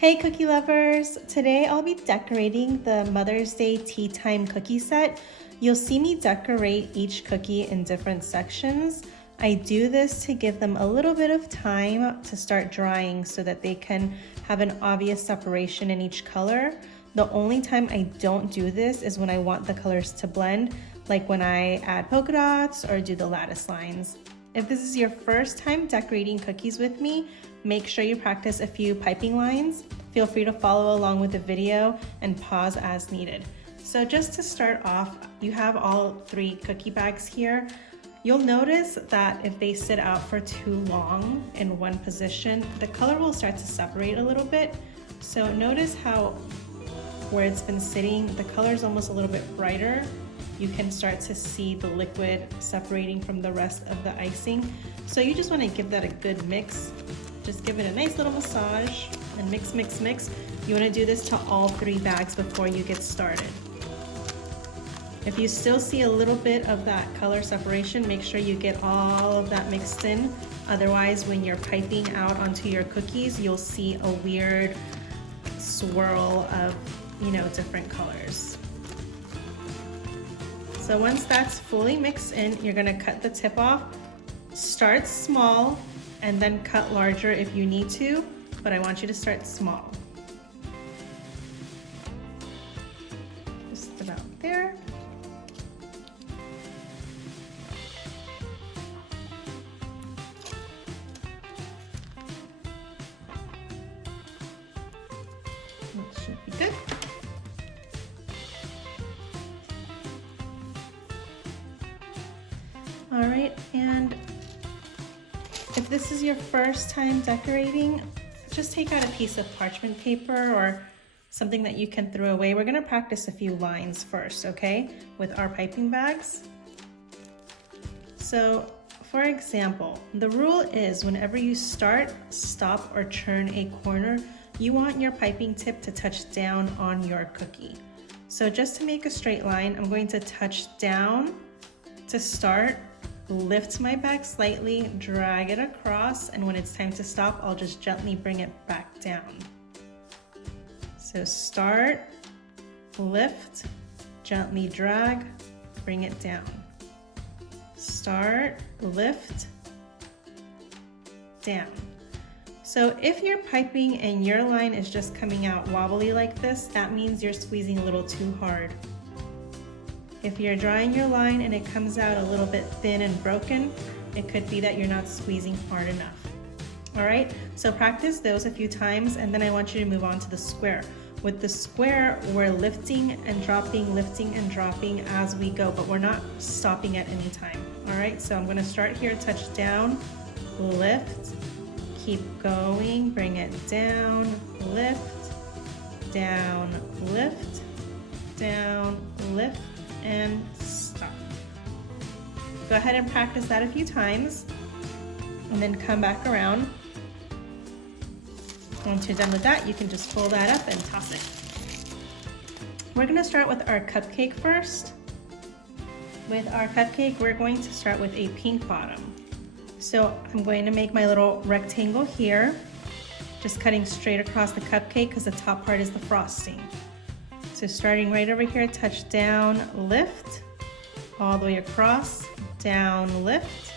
Hey cookie lovers! Today I'll be decorating the Mother's Day Tea Time cookie set. You'll see me decorate each cookie in different sections. I do this to give them a little bit of time to start drying so that they can have an obvious separation in each color. The only time I don't do this is when I want the colors to blend, like when I add polka dots or do the lattice lines. If this is your first time decorating cookies with me, make sure you practice a few piping lines. Feel free to follow along with the video and pause as needed. So just to start off, you have all 3 cookie bags here. You'll notice that if they sit out for too long in one position, the color will start to separate a little bit. So notice how where it's been sitting, the color is almost a little bit brighter. You can start to see the liquid separating from the rest of the icing. So you just want to give that a good mix. Just give it a nice little massage and mix, mix, mix. You want to do this to all 3 bags before you get started. If you still see a little bit of that color separation, make sure you get all of that mixed in. Otherwise, when you're piping out onto your cookies, you'll see a weird swirl of, different colors. So once that's fully mixed in, you're gonna cut the tip off. Start small and then cut larger if you need to, but I want you to start small. Just about there. That should be good. All right, and if this is your first time decorating, just take out a piece of parchment paper or something that you can throw away. We're gonna practice a few lines first, okay, with our piping bags. So, for example, the rule is whenever you start, stop, or turn a corner, you want your piping tip to touch down on your cookie. So just to make a straight line, I'm going to touch down to start, lift my bag slightly, drag it across, and when it's time to stop, I'll just gently bring it back down. So start, lift, gently drag, bring it down. Start, lift, down. So if you're piping and your line is just coming out wobbly like this, that means you're squeezing a little too hard. If you're drawing your line and it comes out a little bit thin and broken, it could be that you're not squeezing hard enough. All right, so practice those a few times and then I want you to move on to the square. With the square, we're lifting and dropping as we go, but we're not stopping at any time. All right, so I'm gonna start here, touch down, lift, keep going, bring it down, lift, down, lift, and stop. Go ahead and practice that a few times and then come back around. Once you're done with that, you can just pull that up and toss it. We're gonna start with our cupcake first. With our cupcake, we're going to start with a pink bottom. So I'm going to make my little rectangle here, just cutting straight across the cupcake because the top part is the frosting. So starting right over here, touch down, lift, all the way across, down, lift,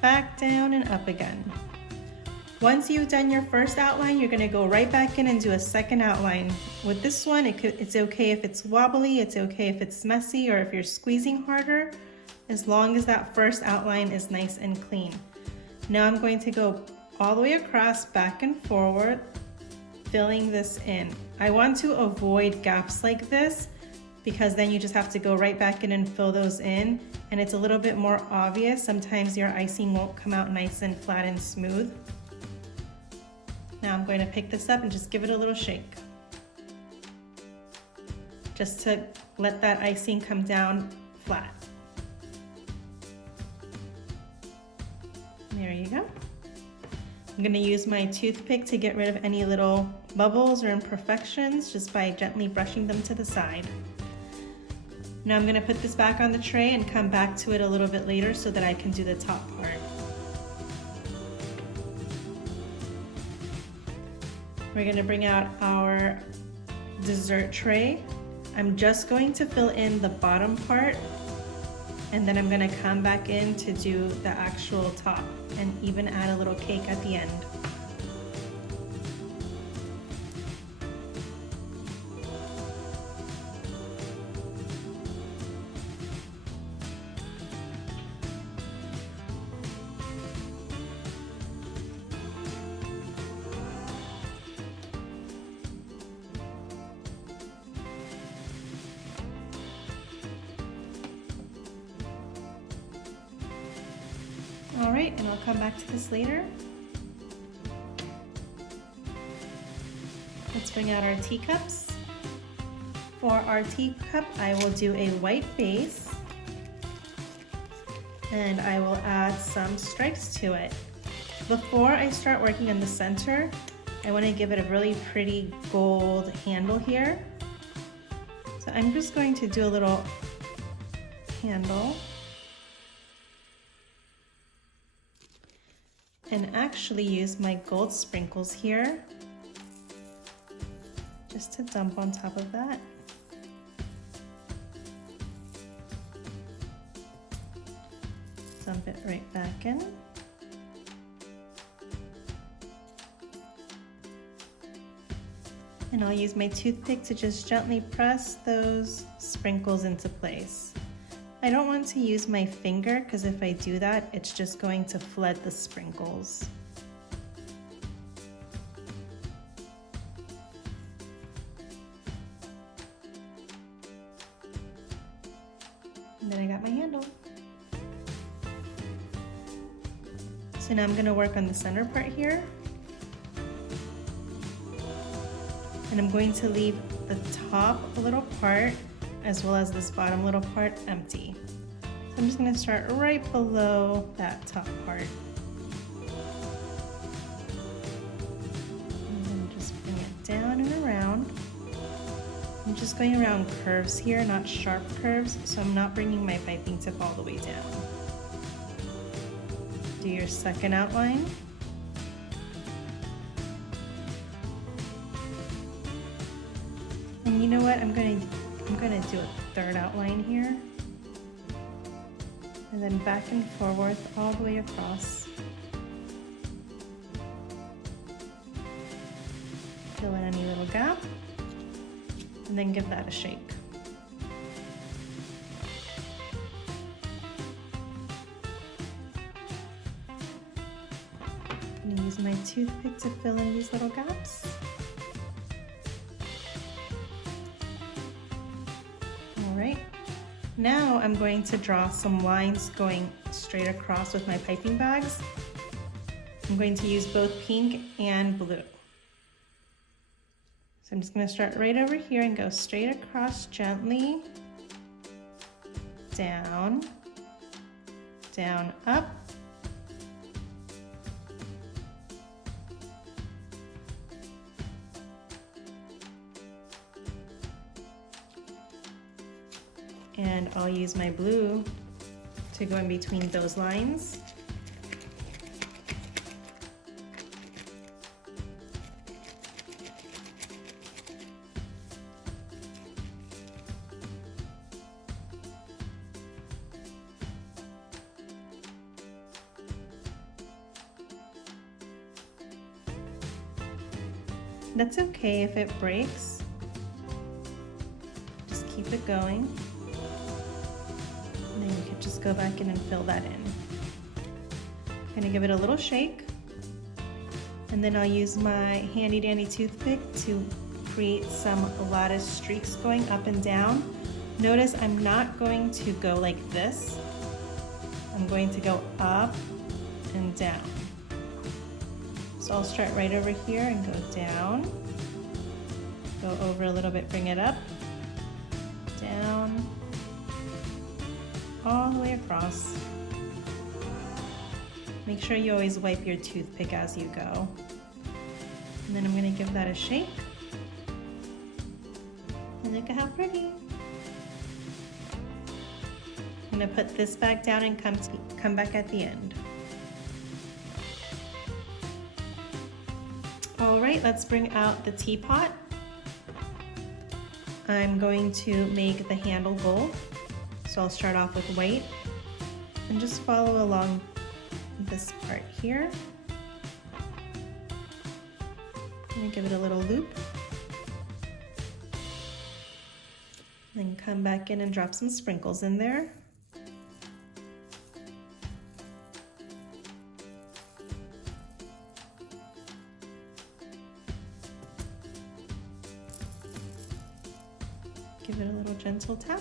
back down and up again. Once you've done your first outline, you're gonna go right back in and do a second outline. With this one, it's okay if it's wobbly, it's okay if it's messy, or if you're squeezing harder, as long as that first outline is nice and clean. Now I'm going to go all the way across, back and forward, filling this in. I want to avoid gaps like this because then you just have to go right back in and fill those in, and it's a little bit more obvious. Sometimes your icing won't come out nice and flat and smooth. Now I'm going to pick this up and just give it a little shake, just to let that icing come down flat. There you go. I'm gonna use my toothpick to get rid of any little bubbles or imperfections just by gently brushing them to the side. Now I'm gonna put this back on the tray and come back to it a little bit later so that I can do the top part. We're gonna bring out our dessert tray. I'm just going to fill in the bottom part, and then I'm gonna come back in to do the actual top and even add a little cake at the end. All right, and I'll come back to this later. Let's bring out our teacups. For our teacup, I will do a white base, and I will add some stripes to it. Before I start working in the center, I want to give it a really pretty gold handle here. So I'm just going to do a little handle. And actually use my gold sprinkles here just to dump on top of that. Dump it right back in. And I'll use my toothpick to just gently press those sprinkles into place. I don't want to use my finger because if I do that, it's just going to flood the sprinkles. And then I got my handle. So now I'm going to work on the center part here. And I'm going to leave the top little part as well as this bottom little part empty. So I'm just going to start right below that top part. And then just bring it down and around. I'm just going around curves here, not sharp curves, so I'm not bringing my piping tip all the way down. Do your second outline. And you know what? I'm gonna do a third outline here. And then back and forward all the way across. Fill in any little gap. And then give that a shake. I'm gonna use my toothpick to fill in these little gaps. Alright, now I'm going to draw some lines going straight across with my piping bags. I'm going to use both pink and blue. So I'm just going to start right over here and go straight across gently, down, down, up, and I'll use my blue to go in between those lines. That's okay if it breaks. Just keep it going. And then you can just go back in and fill that in. I'm gonna give it a little shake. And then I'll use my handy dandy toothpick to create some lattice streaks going up and down. Notice I'm not going to go like this. I'm going to go up and down. So I'll start right over here and go down, go over a little bit, bring it up, down, all the way across. Make sure you always wipe your toothpick as you go. And then I'm gonna give that a shake. And look at how pretty. I'm gonna put this back down and come back at the end. All right, let's bring out the teapot. I'm going to make the handle gold. So I'll start off with white and just follow along this part here. I'm gonna give it a little loop. Then come back in and drop some sprinkles in there. Give it a little gentle tap.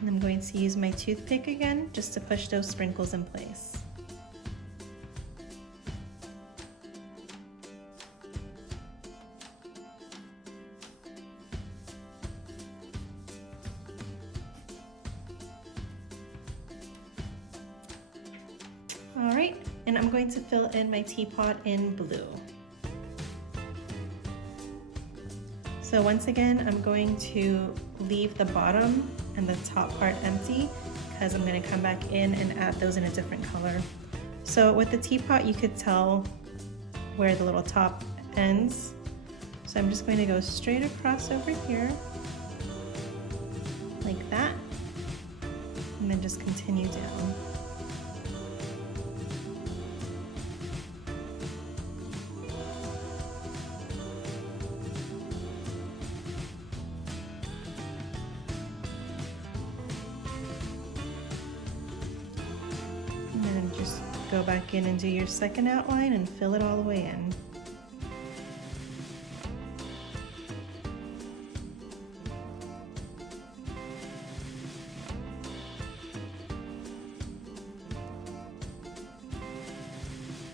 And I'm going to use my toothpick again just to push those sprinkles in place. All right, and I'm going to fill in my teapot in blue. So once again, I'm going to leave the bottom and the top part empty because I'm going to come back in and add those in a different color. So with the teapot, you could tell where the little top ends. So I'm just going to go straight across over here, like that, and then just continue down. And then just go back in and do your second outline and fill it all the way in.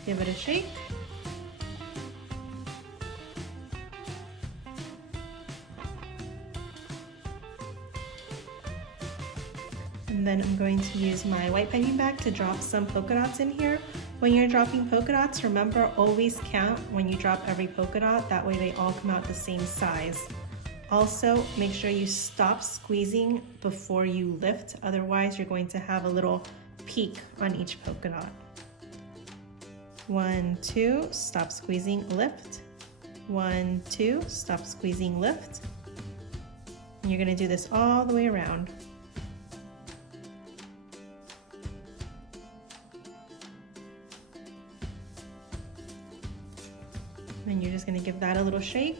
Give it a shake. And then I'm going to use my white piping bag to drop some polka dots in here. When you're dropping polka dots, remember always count when you drop every polka dot, that way they all come out the same size. Also, make sure you stop squeezing before you lift, otherwise you're going to have a little peak on each polka dot. 1, 2, stop squeezing, lift. 1, 2, stop squeezing, lift. And you're gonna do this all the way around. And you're just gonna give that a little shake.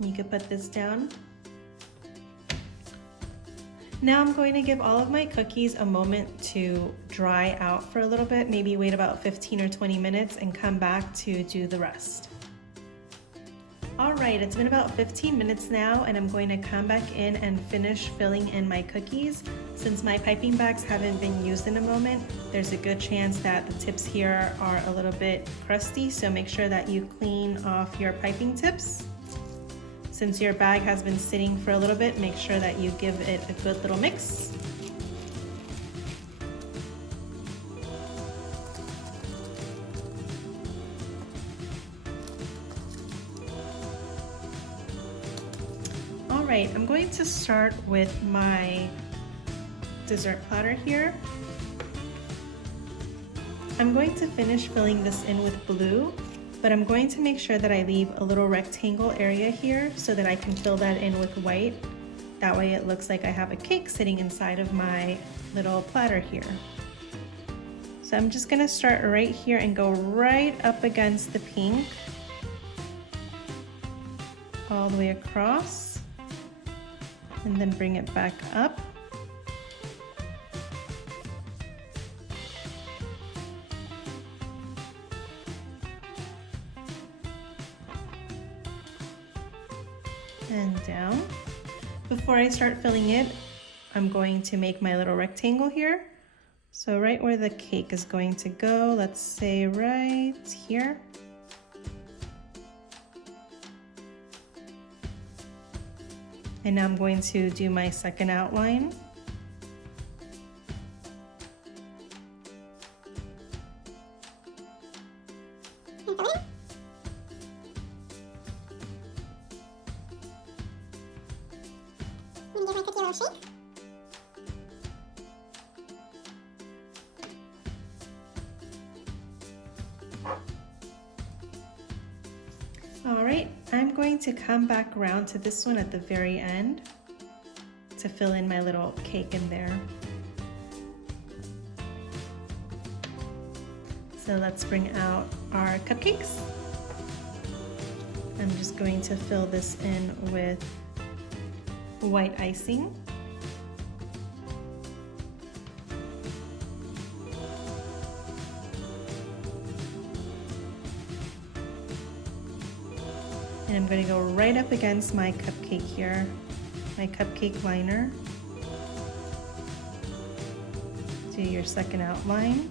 You could put this down. Now I'm going to give all of my cookies a moment to dry out for a little bit, maybe wait about 15 or 20 minutes and come back to do the rest. All right, it's been about 15 minutes now and I'm going to come back in and finish filling in my cookies. Since my piping bags haven't been used in a moment, there's a good chance that the tips here are a little bit crusty, so make sure that you clean off your piping tips. Since your bag has been sitting for a little bit, make sure that you give it a good little mix. All right, I'm going to start with my dessert platter here. I'm going to finish filling this in with blue, but I'm going to make sure that I leave a little rectangle area here so that I can fill that in with white. That way it looks like I have a cake sitting inside of my little platter here. So I'm just gonna start right here and go right up against the pink, all the way across, and then bring it back up. And down. Before I start filling it, I'm going to make my little rectangle here. So right where the cake is going to go, let's say right here. And now I'm going to do my second outline. Give my cookie a little shake. to come back around to this one at the very end to fill in my little cake in there. So let's bring out our cupcakes. I'm just going to fill this in with white icing. And I'm going to go right up against my cupcake here, my cupcake liner. Do your second outline.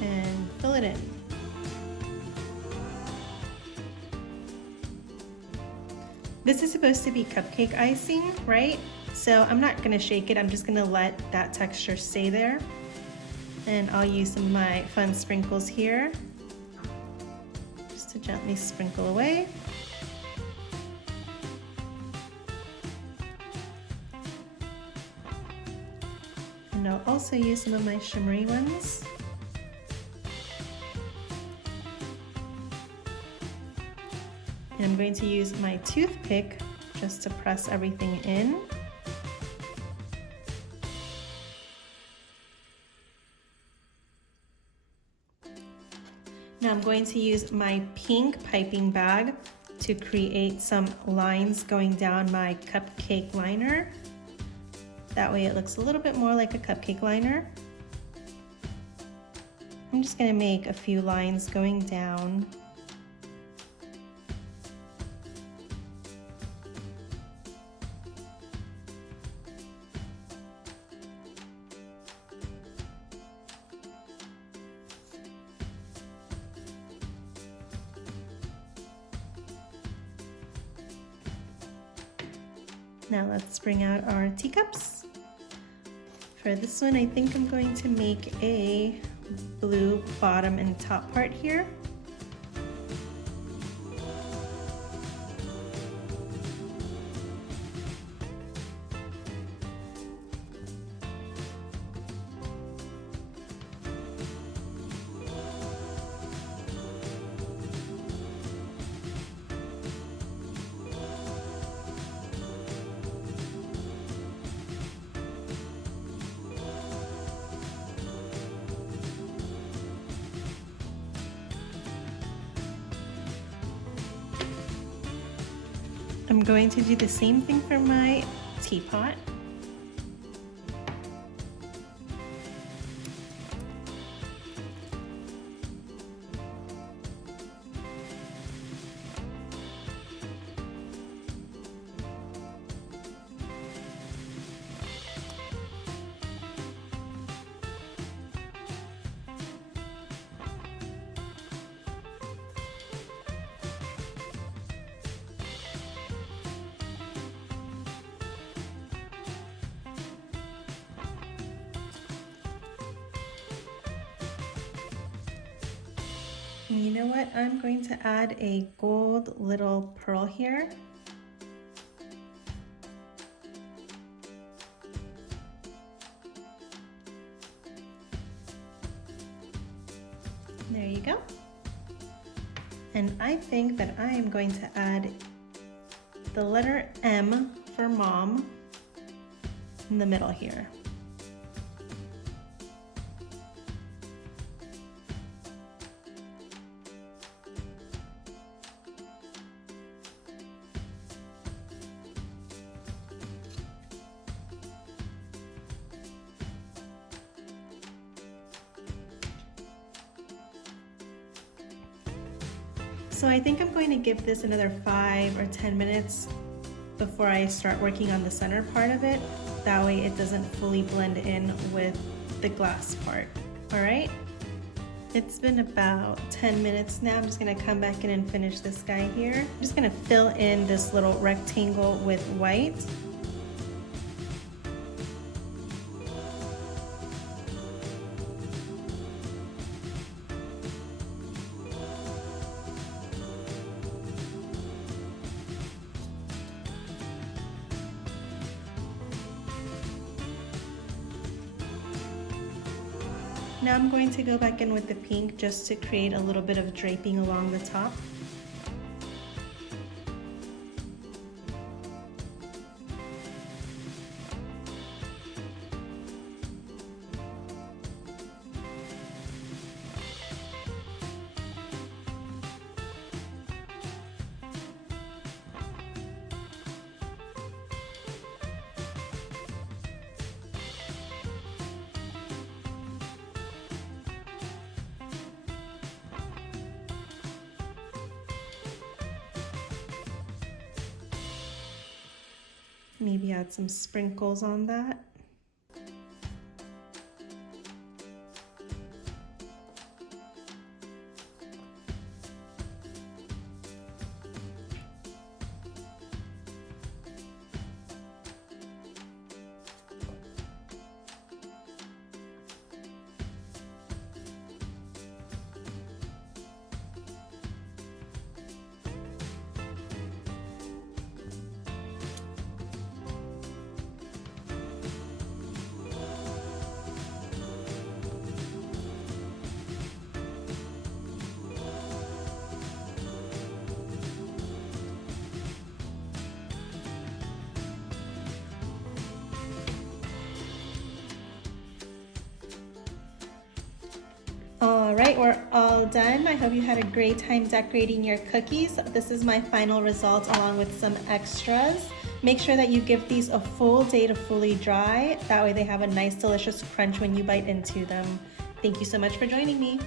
And fill it in. This is supposed to be cupcake icing, right? So I'm not gonna shake it, I'm just gonna let that texture stay there. And I'll use some of my fun sprinkles here, just to gently sprinkle away. And I'll also use some of my shimmery ones. And I'm going to use my toothpick just to press everything in. Now I'm going to use my pink piping bag to create some lines going down my cupcake liner. That way it looks a little bit more like a cupcake liner. I'm just going to make a few lines going down. Now let's bring out our teacups. For this one, I think I'm going to make a blue bottom and top part here. I'm going to do the same thing for my teapot. And you know what? I'm going to add a gold little pearl here. There you go. And I think that I am going to add the letter M for mom in the middle here. So I think I'm going to give this another 5 or 10 minutes before I start working on the center part of it. That way it doesn't fully blend in with the glass part. All right? It's been about 10 minutes now. I'm just gonna come back in and finish this guy here. I'm just gonna fill in this little rectangle with white. Now I'm going to go back in with the pink just to create a little bit of draping along the top. Maybe add some sprinkles on that. All right, we're all done. I hope you had a great time decorating your cookies. This is my final result along with some extras. Make sure that you give these a full day to fully dry. That way they have a nice, delicious crunch when you bite into them. Thank you so much for joining me.